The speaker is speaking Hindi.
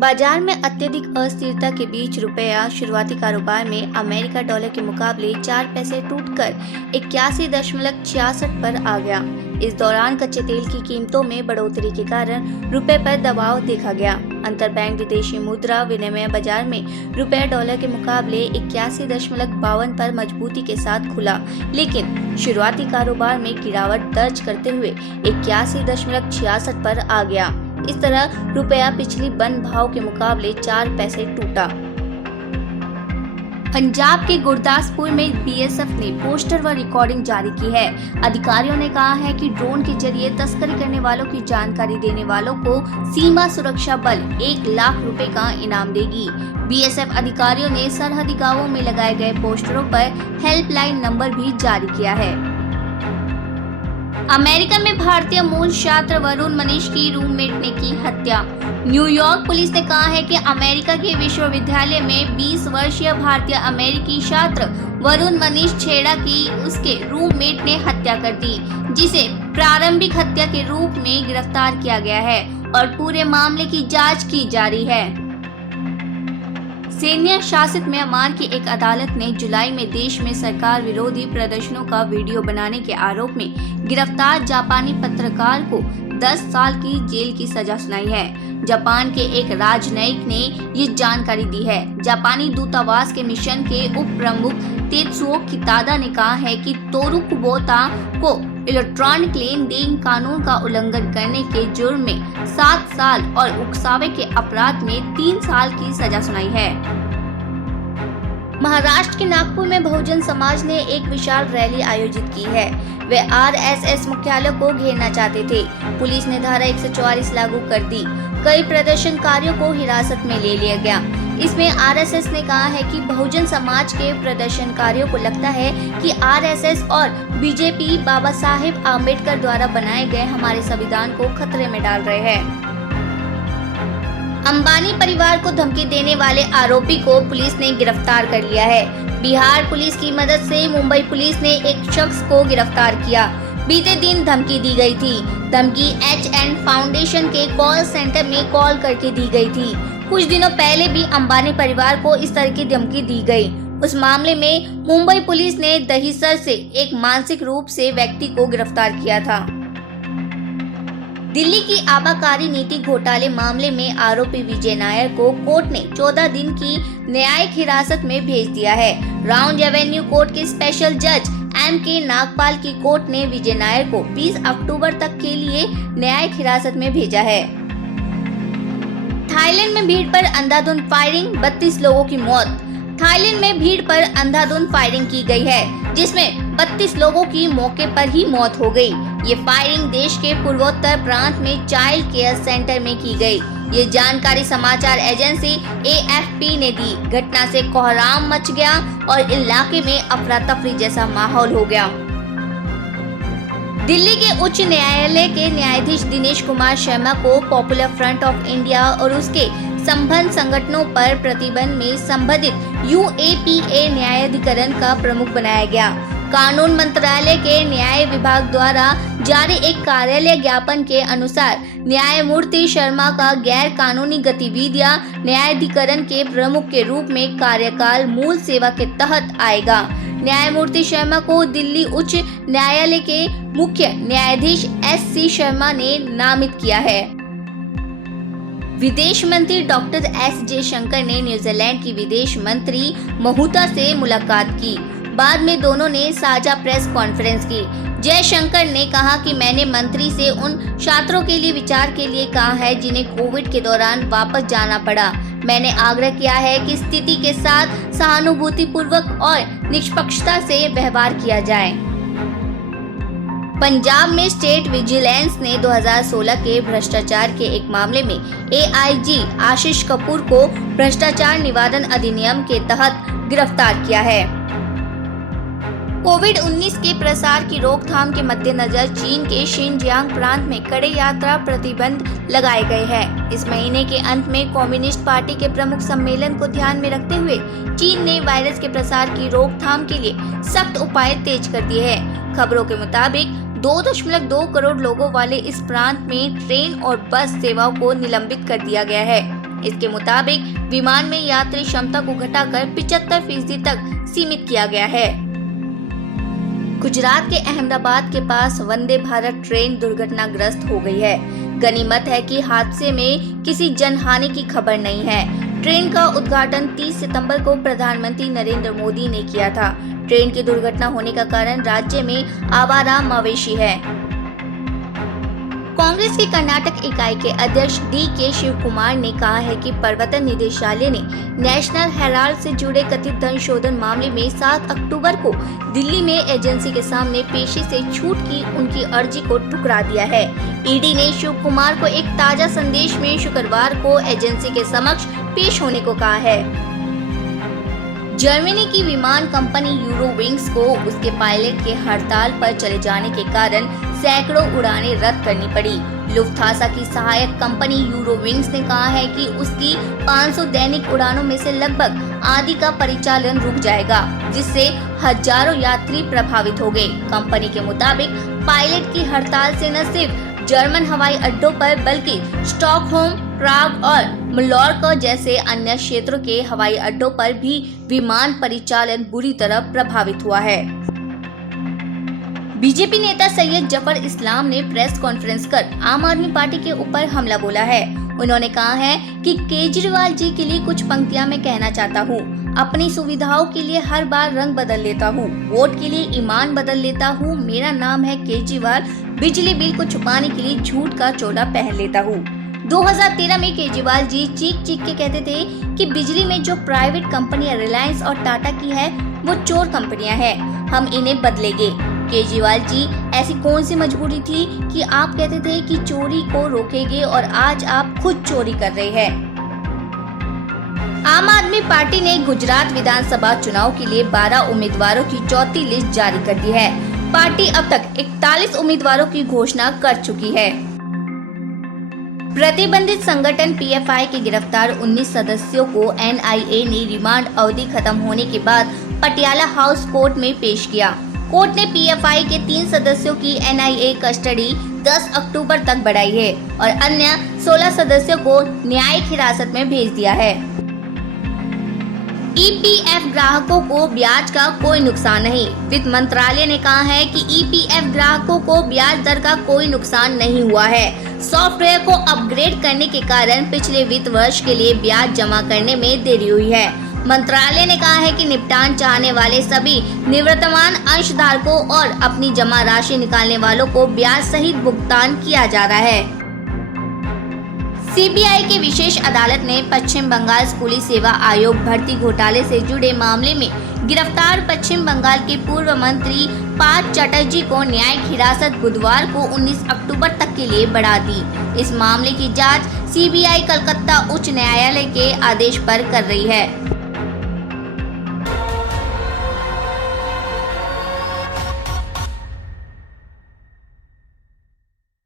बाजार में अत्यधिक अस्थिरता के बीच रुपया शुरुआती कारोबार में अमेरिका डॉलर के मुकाबले 4 पैसे टूटकर 81.66 पर आ गया। इस दौरान कच्चे तेल की कीमतों में बढ़ोतरी के कारण रुपए पर दबाव देखा गया। अंतरबैंक विदेशी मुद्रा विनिमय बाजार में रुपया डॉलर के मुकाबले 81.52 पर मजबूती के साथ खुला, लेकिन शुरुआती कारोबार में गिरावट दर्ज करते हुए 81.66 पर आ गया। इस तरह रुपया पिछली बंद भाव के मुकाबले 4 पैसे टूटा। पंजाब के गुरदासपुर में बीएसएफ ने पोस्टर व रिकॉर्डिंग जारी की है। अधिकारियों ने कहा है कि ड्रोन के जरिए तस्करी करने वालों की जानकारी देने वालों को सीमा सुरक्षा बल 1 लाख रुपए का इनाम देगी। बीएसएफ अधिकारियों ने सरहदी गांवों में लगाए गए पोस्टरों पर हेल्पलाइन नंबर भी जारी किया है। अमेरिका में भारतीय मूल छात्र वरुण मनीष की रूममेट ने की हत्या। न्यूयॉर्क पुलिस ने कहा है कि अमेरिका के विश्वविद्यालय में 20 वर्षीय भारतीय अमेरिकी छात्र वरुण मनीष छेड़ा की उसके रूममेट ने हत्या कर दी, जिसे प्रारंभिक हत्या के रूप में गिरफ्तार किया गया है और पूरे मामले की जांच की जा रही है। सैन्य शासित म्यांमार की एक अदालत ने जुलाई में देश में सरकार विरोधी प्रदर्शनों का वीडियो बनाने के आरोप में गिरफ्तार जापानी पत्रकार को 10 साल की जेल की सजा सुनाई है। जापान के एक राजनयिक ने ये जानकारी दी है। जापानी दूतावास के मिशन के उप प्रमुख तेत्सुओ कितादा ने कहा है कि तोरू कुबोता को इलेक्ट्रॉनिक लेन देन कानून का उल्लंघन करने के जुर्म में 7 साल और उकसावे के अपराध में 3 साल की सजा सुनाई है। महाराष्ट्र के नागपुर में बहुजन समाज ने एक विशाल रैली आयोजित की है। वे आरएसएस मुख्यालय को घेरना चाहते थे। पुलिस ने धारा 144 लागू कर दी। कई प्रदर्शनकारियों को हिरासत में ले लिया गया। इसमें आरएसएस ने कहा है कि बहुजन समाज के प्रदर्शनकारियों को लगता है कि आरएसएस और बीजेपी बाबा साहेब आम्बेडकर द्वारा बनाए गए हमारे संविधान को खतरे में डाल रहे हैं। अंबानी परिवार को धमकी देने वाले आरोपी को पुलिस ने गिरफ्तार कर लिया है। बिहार पुलिस की मदद से मुंबई पुलिस ने एक शख्स को गिरफ्तार किया। बीते दिन धमकी दी गई थी। धमकी एच.एन. फाउंडेशन के कॉल सेंटर में कॉल करके दी गई थी। कुछ दिनों पहले भी अंबानी परिवार को इस तरह की धमकी दी गई। उस मामले में मुंबई पुलिस ने दहिसर से एक मानसिक रूप से व्यक्ति को गिरफ्तार किया था। दिल्ली की आबकारी नीति घोटाले मामले में आरोपी विजय नायर को कोर्ट ने 14 दिन की न्यायिक हिरासत में भेज दिया है। राउंड एवेन्यू कोर्ट के स्पेशल जज M.K. नागपाल की कोर्ट ने विजय नायर को 20 अक्टूबर तक के लिए न्यायिक हिरासत में भेजा है। थाईलैंड में भीड़ पर अंधाधुंध फायरिंग, 32 लोगों की मौत। थाईलैंड में भीड़ पर अंधाधुंध फायरिंग की गई है, जिसमें 32 लोगों की मौके पर ही मौत हो गई। ये फायरिंग देश के पूर्वोत्तर प्रांत में चाइल्ड केयर सेंटर में की गई। ये जानकारी समाचार एजेंसी AFP ने दी। घटना से कोहराम मच गया और इलाके में अफरा तफरी जैसा माहौल हो गया। दिल्ली के उच्च न्यायालय के न्यायाधीश दिनेश कुमार शर्मा को पॉपुलर फ्रंट ऑफ इंडिया और उसके संबद्ध संगठनों पर प्रतिबंध में संबंधित UAPA न्यायाधिकरण का प्रमुख बनाया गया। कानून मंत्रालय के न्याय विभाग द्वारा जारी एक कार्यालय ज्ञापन के अनुसार न्यायमूर्ति शर्मा का गैर कानूनी गतिविधियां न्यायाधिकरण के प्रमुख के रूप में कार्यकाल मूल सेवा के तहत आएगा। न्यायमूर्ति शर्मा को दिल्ली उच्च न्यायालय के मुख्य न्यायाधीश SC शर्मा ने नामित किया है। विदेश मंत्री डॉक्टर S जयशंकर ने न्यूजीलैंड की विदेश मंत्री महूता से मुलाकात की। बाद में दोनों ने साझा प्रेस कॉन्फ्रेंस की। जयशंकर ने कहा कि मैंने मंत्री से उन छात्रों के लिए विचार के लिए कहा है जिन्हें कोविड के दौरान वापस जाना पड़ा। मैंने आग्रह किया है कि स्थिति के साथ सहानुभूतिपूर्वक और निष्पक्षता से व्यवहार किया जाए। पंजाब में स्टेट विजिलेंस ने 2016 के भ्रष्टाचार के एक मामले में AIG आशीष कपूर को भ्रष्टाचार निवारण अधिनियम के तहत गिरफ्तार किया है। कोविड-19 के प्रसार की रोकथाम के मद्देनजर चीन के शिनजियांग प्रांत में कड़े यात्रा प्रतिबंध लगाए गए हैं। इस महीने के अंत में कम्युनिस्ट पार्टी के प्रमुख सम्मेलन को ध्यान में रखते हुए चीन ने वायरस के प्रसार की रोकथाम के लिए सख्त उपाय तेज कर दिए हैं। खबरों के मुताबिक 2.2 करोड़ लोगों वाले इस प्रांत में ट्रेन और बस सेवाओं को निलंबित कर दिया गया है। इसके मुताबिक विमान में यात्री क्षमता को घटाकर 75% तक सीमित किया गया है। गुजरात के अहमदाबाद के पास वंदे भारत ट्रेन दुर्घटनाग्रस्त हो गई है। गनीमत है कि हादसे में किसी जनहानि की खबर नहीं है। ट्रेन का उद्घाटन 30 सितंबर को प्रधानमंत्री नरेंद्र मोदी ने किया था। ट्रेन की दुर्घटना होने का कारण राज्य में आवारा मवेशी है। कांग्रेस की कर्नाटक इकाई के अध्यक्ष DK शिवकुमार ने कहा है कि प्रवर्तन निदेशालय ने नेशनल हेराल्ड से जुड़े कथित धन शोधन मामले में 7 अक्टूबर को दिल्ली में एजेंसी के सामने पेशी से छूट की उनकी अर्जी को ठुकरा दिया है। ईडी ने शिवकुमार को एक ताजा संदेश में शुक्रवार को एजेंसी के समक्ष पेश होने को कहा है। जर्मनी की विमान कंपनी यूरोविंग्स को उसके पायलट के हड़ताल पर चले जाने के कारण सैकड़ों उड़ानें रद्द करनी पड़ी। लुफ्थांसा की सहायक कंपनी यूरोविंग्स ने कहा है कि उसकी 500 दैनिक उड़ानों में से लगभग आधी का परिचालन रुक जाएगा, जिससे हजारों यात्री प्रभावित होंगे। कंपनी के मुताबिक पायलट की हड़ताल से न सिर्फ जर्मन हवाई अड्डों पर बल्कि स्टॉकहोम, प्राग और मलोर्का जैसे अन्य क्षेत्रों के हवाई अड्डों पर भी विमान परिचालन बुरी तरह प्रभावित हुआ है। बीजेपी नेता सैयद जफर इस्लाम ने प्रेस कॉन्फ्रेंस कर आम आदमी पार्टी के ऊपर हमला बोला है। उन्होंने कहा है कि केजरीवाल जी के लिए कुछ पंक्तियां मैं कहना चाहता हूँ। अपनी सुविधाओं के लिए हर बार रंग बदल लेता हूँ, वोट के लिए ईमान बदल लेता हूँ। मेरा नाम है केजरीवाल। बिजली बिल को छुपाने के लिए झूठ का चोला पहन लेता हूँ। 2013 में केजरीवाल जी चीख चीख के कहते थे कि बिजली में जो प्राइवेट कंपनियां रिलायंस और टाटा की है वो चोर कंपनियां हैं, हम इन्हें बदलेंगे। केजरीवाल जी, ऐसी कौन सी मजबूरी थी कि आप कहते थे कि चोरी को रोकेंगे और आज आप खुद चोरी कर रहे हैं। आम आदमी पार्टी ने गुजरात विधानसभा चुनाव के लिए 12 उम्मीदवारों की चौथी लिस्ट जारी कर दी है। पार्टी अब तक 41 उम्मीदवारों की घोषणा कर चुकी है। प्रतिबंधित संगठन PFI के गिरफ्तार 19 सदस्यों को NIA ने रिमांड अवधि खत्म होने के बाद पटियाला हाउस कोर्ट में पेश किया। कोर्ट ने PFI के 3 सदस्यों की NIA कस्टडी 10 अक्टूबर तक बढ़ाई है और अन्य 16 सदस्यों को न्यायिक हिरासत में भेज दिया है। EPF ग्राहकों को ब्याज का कोई नुकसान नहीं। वित्त मंत्रालय ने कहा है कि EPF ग्राहकों को ब्याज दर का कोई नुकसान नहीं हुआ है। सॉफ्टवेयर को अपग्रेड करने के कारण पिछले वित्त वर्ष के लिए ब्याज जमा करने में देरी हुई है। मंत्रालय ने कहा है कि निपटान चाहने वाले सभी निवर्तमान अंशधारकों और अपनी जमा राशि निकालने वालों को ब्याज सहित भुगतान किया जा रहा है। CBI की विशेष अदालत ने पश्चिम बंगाल स्कूली सेवा आयोग भर्ती घोटाले से जुड़े मामले में गिरफ्तार पश्चिम बंगाल के पूर्व मंत्री पार्थ चटर्जी को न्यायिक हिरासत बुधवार को 19 अक्टूबर तक के लिए बढ़ा दी। इस मामले की जांच CBI कलकत्ता उच्च न्यायालय के आदेश पर कर रही है।